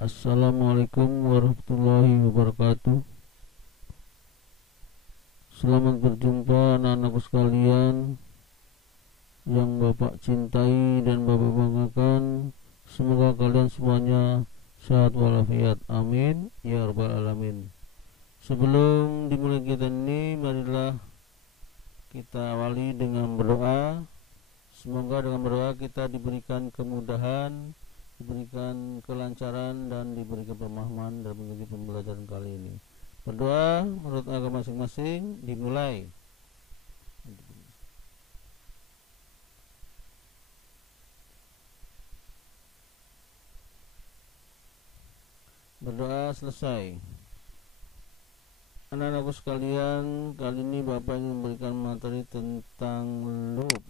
Assalamualaikum warahmatullahi wabarakatuh. Selamat berjumpa anak-anakku sekalian yang Bapak cintai dan Bapak banggakan. Semoga kalian semuanya sehat walafiat. Amin ya rabbal alamin. Sebelum dimulai kita ini, marilah kita awali dengan berdoa. Semoga dengan berdoa kita diberikan kemudahan, diberikan kelancaran, dan diberikan pemahaman dalam mengikuti pembelajaran kali ini. Berdoa menurut agama masing-masing, dimulai. Berdoa selesai. Anak-anakku sekalian, kali ini Bapak ingin memberikan materi tentang loop.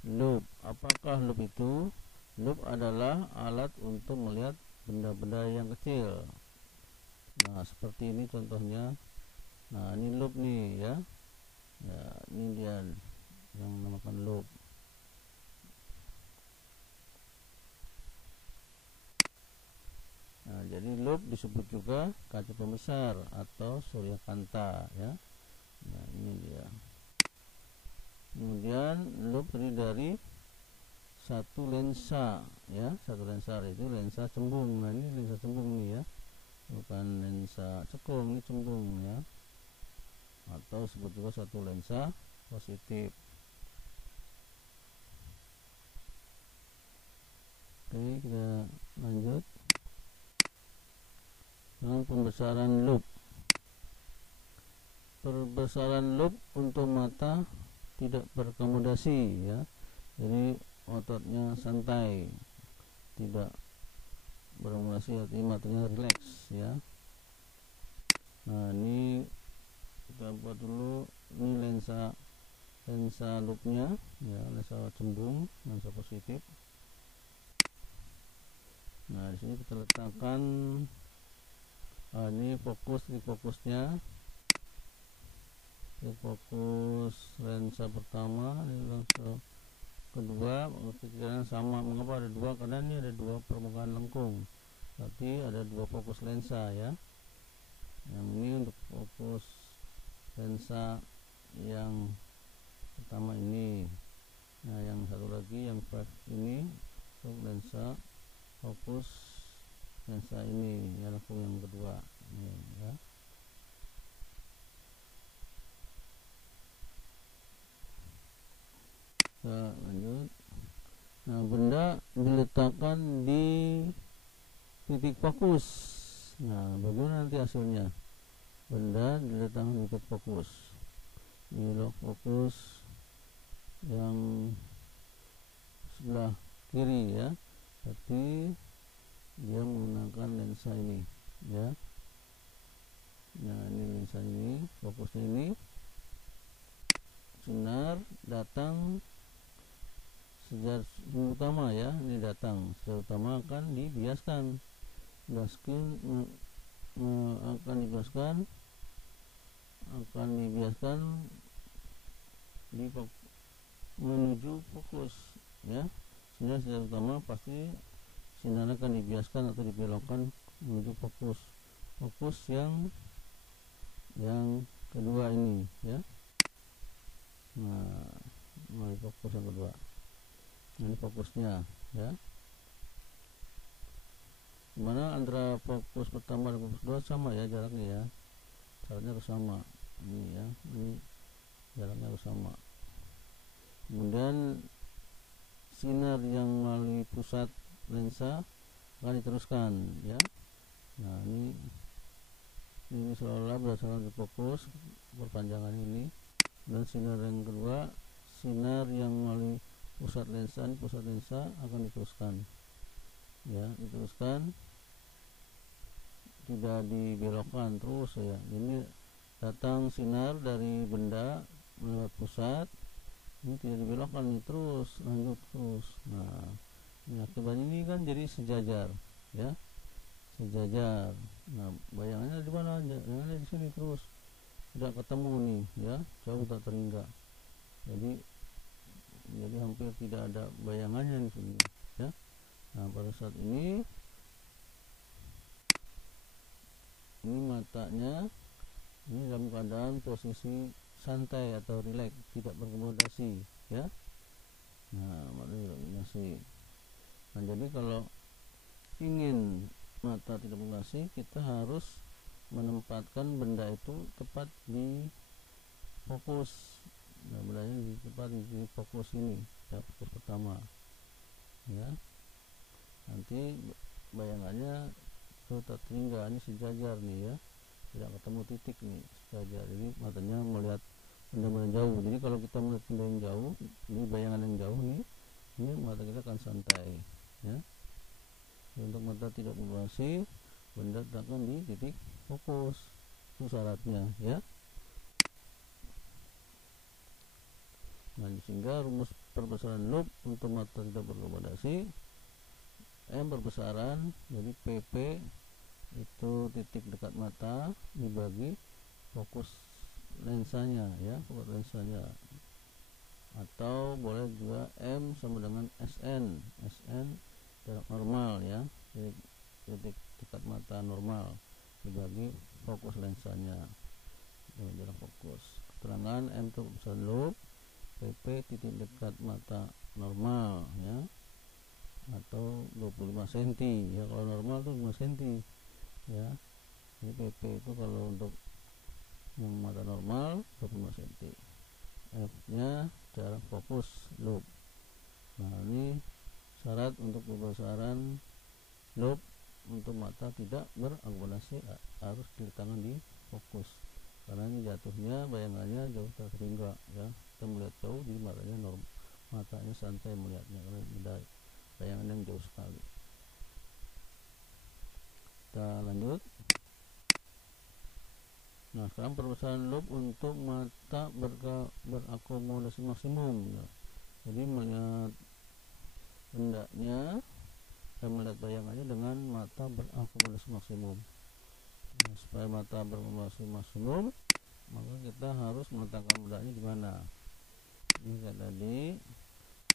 Loop, apakah loop itu? Loop adalah alat untuk melihat benda-benda yang kecil. Nah, seperti ini contohnya. Nah, ini loop nih ya. Ya, ini dia yang dinamakan loop. Nah, jadi loop disebut juga kaca pembesar atau suryakanta ya. Nah, ini dia. Kemudian loop terdiri dari satu lensa ya, satu lensa itu lensa cembung. Nah, ini lensa cembung nih ya, bukan lensa cekung, ini cembung ya, atau sebut juga satu lensa positif. Oke, kita lanjut dengan pembesaran loop. Perbesaran loop untuk mata tidak berakomodasi ya, jadi ototnya santai, tidak berakomodasi, artinya matanya rileks ya. Nah, ini kita buat dulu, ini lensa loopnya ya, lensa cembung, lensa positif. Nah, di sini kita letakkan ini fokusnya, ini fokus lensa pertama, ini lensa kedua, kira-kira sama. Mengapa ada dua? Karena ini ada dua permukaan lengkung, berarti ada dua fokus lensa ya. Yang ini untuk fokus lensa yang pertama ini. Nah, yang satu lagi yang ini untuk lensa fokus lensa ini ya, lengkung yang kedua ini ya. Kita lanjut. Nah, benda diletakkan di titik fokus. Nah, bagaimana nanti hasilnya? Benda diletakkan di titik fokus. Ini lock fokus yang sebelah kiri ya, berarti dia menggunakan lensa ini ya. Nah, ini lensa ini, fokusnya ini. Sinar datang sejak utama ya, ini datang sejak utama akan dibiaskan menuju fokus ya. Sinar sejak utama pasti sinar akan dibiaskan atau dibelokkan menuju fokus yang kedua ini ya. Nah, mulai fokus yang kedua, ini fokusnya ya. Dimana antara fokus pertama dan fokus kedua sama ya jaraknya ya, jaraknya sama ini ya, ini jaraknya sama. Kemudian sinar yang melalui pusat lensa akan diteruskan ya. Nah, ini seolah-olah berdasarkan fokus perpanjangan ini. Dan sinar yang kedua, sinar yang melalui pusat lensa akan diteruskan ya, diteruskan, tidak dibelokkan terus ya. Ini datang sinar dari benda melewat pusat, ini tidak dibelokkan, ini terus lanjut terus. Nah, ini akibatnya ini kan jadi sejajar ya, sejajar. Nah, bayangannya di mana? Bayangannya di sini terus, tidak ketemu nih ya, jauh tak terhingga. Jadi hampir tidak ada bayangannya di sini ya. Nah pada saat ini matanya ini dalam keadaan posisi santai atau rileks, tidak berakomodasi ya. Nah berakomodasi. Nah jadi kalau ingin mata tidak berakomodasi, kita harus menempatkan benda itu tepat di fokus. Nah bendanya tepat di fokus ini ya, fokus pertama ya. Nanti bayangannya itu tertinggal, ini sejajar nih ya, tidak ketemu titik nih, sejajar. Jadi matanya melihat benda-benda jauh. Jadi kalau kita melihat benda yang jauh, ini bayangan yang jauh nih, ini mata kita akan santai ya. Jadi untuk mata tidak berakomodasi, benda letakkan di titik fokus, itu syaratnya ya. Nah sehingga rumus perbesaran loop untuk mata tidak berakomodasi, M perbesaran, jadi PP itu titik dekat mata dibagi fokus lensanya ya, fokus lensanya. Atau boleh juga M sama dengan SN jarak normal ya, titik dekat mata normal dibagi fokus lensanya, jarak fokus. Keterangan M itu perbesaran loop, PP titik dekat mata normal ya, atau 25 cm ya, kalau normal tuh 5 cm ya. Ini PP itu kalau untuk yang mata normal 25 cm. F nya jarak fokus loop. Nah ini syarat untuk pembesaran loop untuk mata tidak berakomodasi, harus diletakkan di fokus, karena ini jatuhnya bayangannya jauh tertinggal ya. Kita melihat jauh, jadi matanya santai melihatnya karena ada bayangan yang jauh sekali. Kita lanjut. Nah sekarang perbesaran loop untuk mata berakomodasi maksimum ya. Jadi melihat bendanya dan melihat bayangannya dengan mata berakomodasi maksimum. Nah, supaya mata berakomodasi maksimum, maka kita harus meletakkan bendanya di mana. Ini kayak tadi,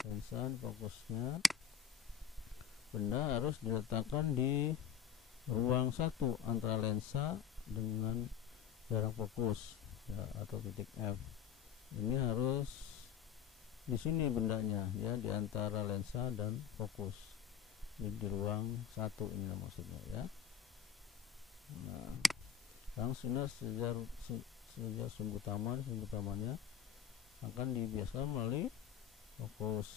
lensa fokusnya, benda harus diletakkan di ruang satu antara lensa dengan jarak fokus ya, atau titik F. Ini harus di sini bendanya ya, di antara lensa dan fokus. Ini di ruang satu ini maksudnya ya. Nah, sekarang sinar sejajar sumbu utamanya akan dibiasakan melalui fokus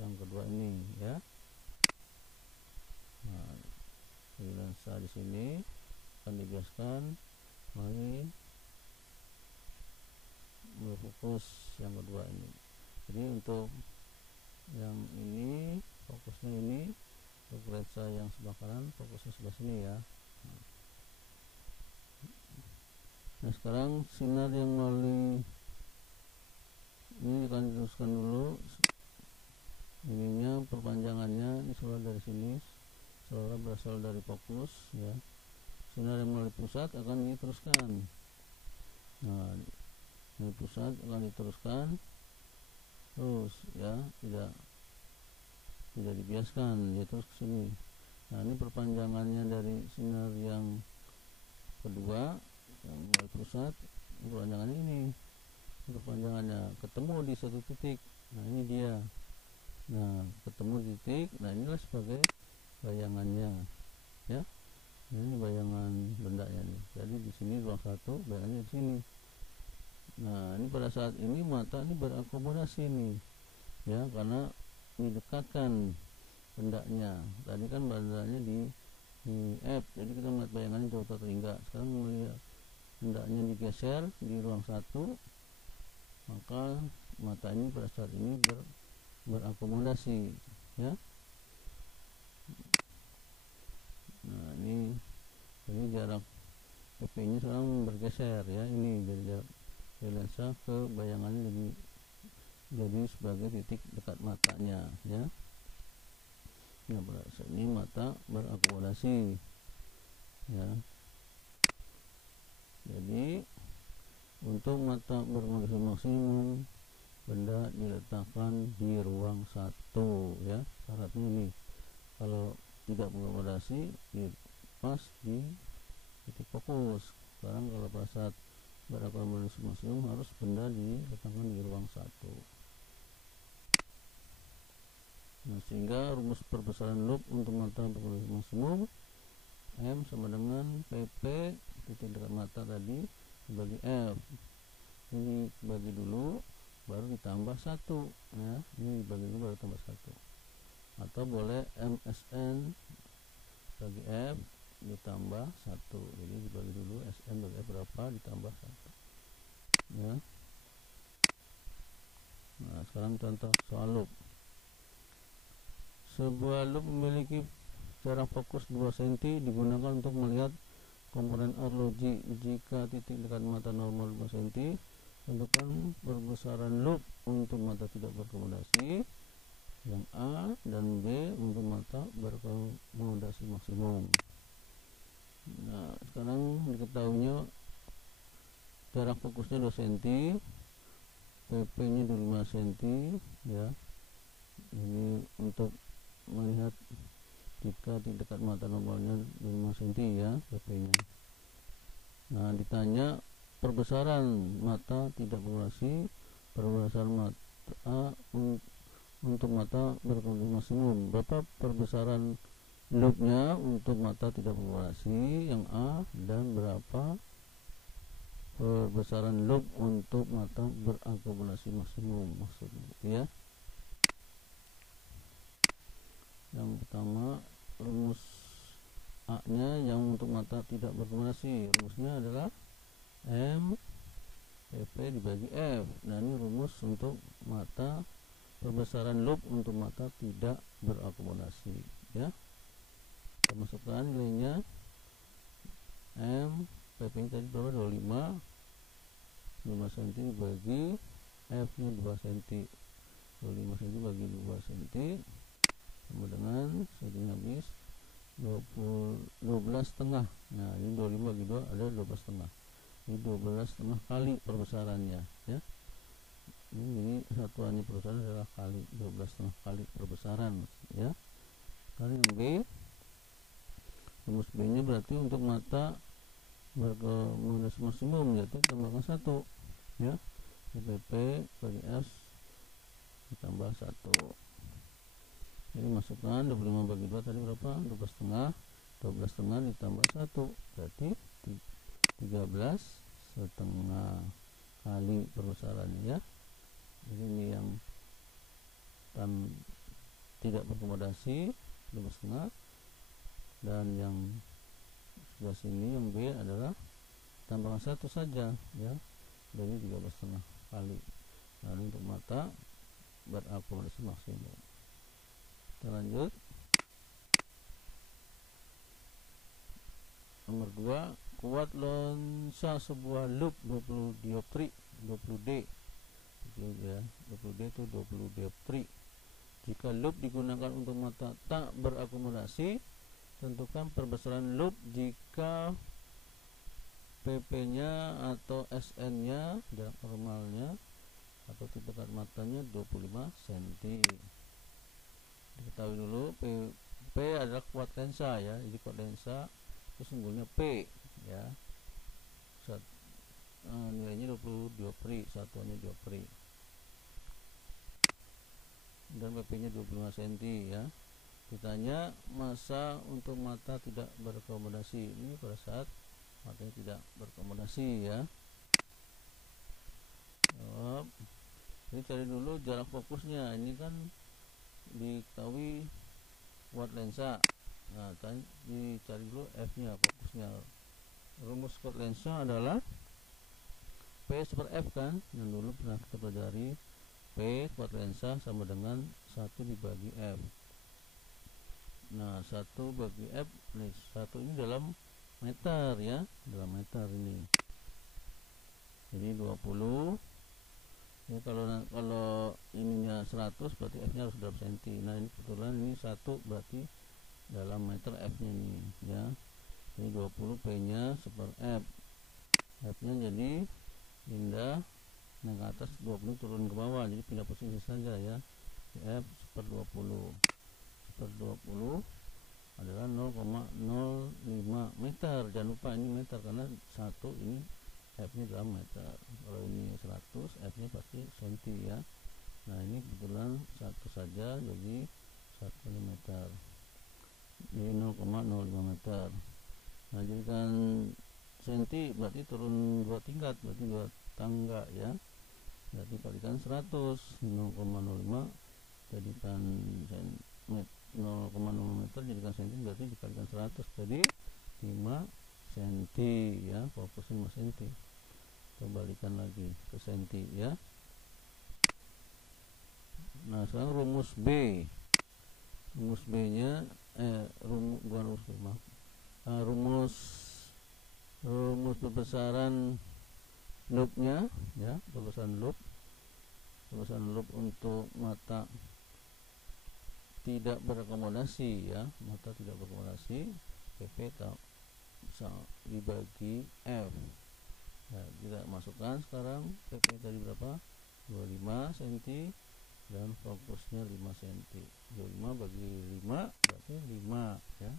yang kedua ini ya. Nah, di lensa di sini akan dibiasakan melalui fokus yang kedua ini. Jadi untuk yang ini fokusnya ini, untuk lensa yang sebelah kanan fokusnya sebelah sini ya. Nah sekarang sinar yang melalui ini akan diteruskan dulu ininya, perpanjangannya ini saudara dari sini, saudara berasal dari fokus ya. Sinar yang melalui pusat akan diteruskan. Nah dari pusat akan diteruskan terus ya, tidak dibiaskan ya, terus ke sini. Nah ini perpanjangannya dari sinar yang kedua yang mulai pusat, perpanjangannya ini, perpanjangannya ketemu di satu titik. Nah ini dia, nah ketemu di titik, nah inilah sebagai bayangannya ya. Nah, ini bayangan bendanya nih. Jadi di sini ruang satu, bayangannya di sini. Nah ini pada saat ini mata ini berakomodasi nih ya, karena didekatkan bendanya. Tadi kan bendanya di F, jadi kita melihat bayangannya jauh tertinggal. Sekarang melihat bendanya digeser di ruang satu, maka mata ini pada saat ini berakomodasi ya. Nah ini jarak PP nya sekarang bergeser ya, ini dari jarak lensa ke bayangannya jadi sebagai titik dekat matanya ya. Nah pada saat ini mata berakomodasi ya. Jadi untuk mata berakomodasi maksimum, benda diletakkan di ruang satu ya. Syaratnya ini kalau tidak mengakomodasi pas di titik fokus. Sekarang kalau pada saat berakomodasi maksimum harus benda diletakkan di ruang satu. Nah, sehingga rumus perbesaran loop untuk mata berakomodasi maksimum M sama dengan PP titik dekat mata tadi dibagi F. Ini bagi dulu baru ditambah satu ya, ini dibagi dulu baru tambah satu, atau boleh MSN bagi F ditambah satu, jadi dibagi dulu SN bagi F berapa ditambah satu ya. Nah, sekarang contoh soal loop. Sebuah loop memiliki jarak fokus 2 cm digunakan untuk melihat komponen R logi. Jika titik dekat mata normal 2 cm, tentukan perbesaran loop untuk mata tidak berakomodasi yang A dan B untuk mata berakomodasi maksimum. Nah, sekarang diketahuinya jarak fokusnya 2 cm, PP nya 5 cm ya. Ini untuk melihat jika di dekat mata normalnya 5 cm ya PP nya. Nah, ditanya perbesaran mata tidak berakomodasi, perbesaran mata untuk mata berakomodasi maksimum. Berapa perbesaran loopnya untuk mata tidak berakomodasi yang A, dan berapa perbesaran loop untuk mata berakomodasi maksimum maksudnya ya. Yang pertama, rumus A nya yang untuk mata tidak berakomodasi, rumusnya adalah M PP dibagi F. Nah, ini rumus untuk mata perbesaran loop untuk mata tidak berakomodasi ya. Kita masukkan nilainya. M PP nya tadi berapa? 25 cm dibagi F nya 2 cm, 25 cm bagi 2 cm sama dengan segini habis 12 setengah. Nah, ini 25 bagi 2 ada 12 setengah. Ini 12 setengah kali perbesarannya ya. Ini satuannya perbesaran adalah kali 12 setengah kali perbesaran ya. Kali yang B, rumus B nya berarti untuk mata berakomodasi maksimum yaitu tambahkan 1 ya. PP bagi S ditambah 1. Jadi masukkan 25 bagi 2 tadi berapa? 12 setengah. 12 setengah ditambah 1 berarti 13 setengah kali perbesarannya ya. Jadi ini yang tidak berakomodasi 12 setengah, dan yang sebelah sini yang B adalah tambahkan 1 saja ya, jadi 13 setengah kali. Nah, untuk mata berakomodasi maksimum. Kita lanjut. Nomor 2, kuat lensa sebuah loop 20 dioptri, 20D ya, 20D itu 20 dioptri. Jika loop digunakan untuk mata tak berakomodasi, tentukan perbesaran loop jika PP nya atau SN nya jarak normalnya atau titik dekat matanya 25 cm. Diketahui dulu P adalah kuat lensa ya, jadi kuat lensa itu sungguhnya P ya. Nilainya 20 dioptri, satuannya dioptri, dan PP nya 25 cm ya. Ditanya masa untuk mata tidak berakomodasi, ini pada saat matanya tidak berakomodasi ya. Jadi cari dulu jarak fokusnya, ini kan diketahui kuat lensa. Nah, dicari dulu F nya, fokusnya. Rumus kuat lensa adalah P per F kan, yang dulu pernah kita pelajari. P kuat lensa sama dengan 1 dibagi F. Nah, 1 bagi F, nih 1 ini dalam meter ya, dalam meter ini. Jadi 20 ya, kalau ininya 100 berarti F nya harus dalam cm. Nah, ini kebetulan ini 1 berarti dalam meter F nya nih ya. Jadi 20 P nya per F. F nya jadi pindah yang ke atas, 20 turun ke bawah, jadi pindah posisi saja ya. F per 20 adalah 0,05 meter. Jangan lupa ini meter karena satu ini F nya dalam meter. Kalau ini 100, F nya pasti senti ya. Nah ini kebetulan satu saja, jadi 1 meter, jadi 0,05 meter. Nah jadikan senti berarti turun 2 tingkat, berarti 2 tangga ya. Berarti kalikan 100, 0,05 jadikan 0,05 meter jadikan senti, berarti dikalikan 100 jadi 5 senti ya. Fokusnya 5 senti. Kembalikan lagi ke senti ya. Nah sekarang rumus B. Rumus B nya rumus perbesaran loopnya ya, perbesaran loop untuk mata tidak berakomodasi ya, mata tidak berakomodasi PP tak bisa dibagi F ya. Kita masukkan sekarang PP tadi berapa, 25 cm dan fokusnya 5 cm. 25 bagi 5 berarti 5 ya.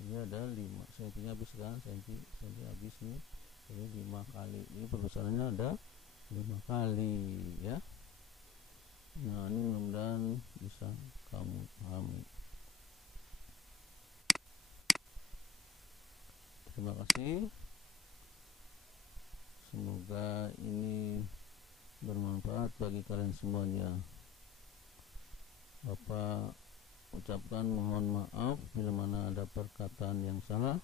Ini ada 5 cm nya habis kan, cm habis nih, jadi 5 kali. Ini perbesarannya ada 5 kali ya. Nah ini mudah-mudahan bisa kamu pahami. Terima kasih, semoga ini bermanfaat bagi kalian semuanya. Bapak ucapkan mohon maaf bila mana ada perkataan yang salah.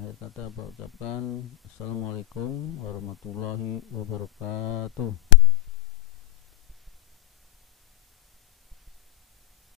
Akhir kata Bapak ucapkan Assalamualaikum warahmatullahi wabarakatuh.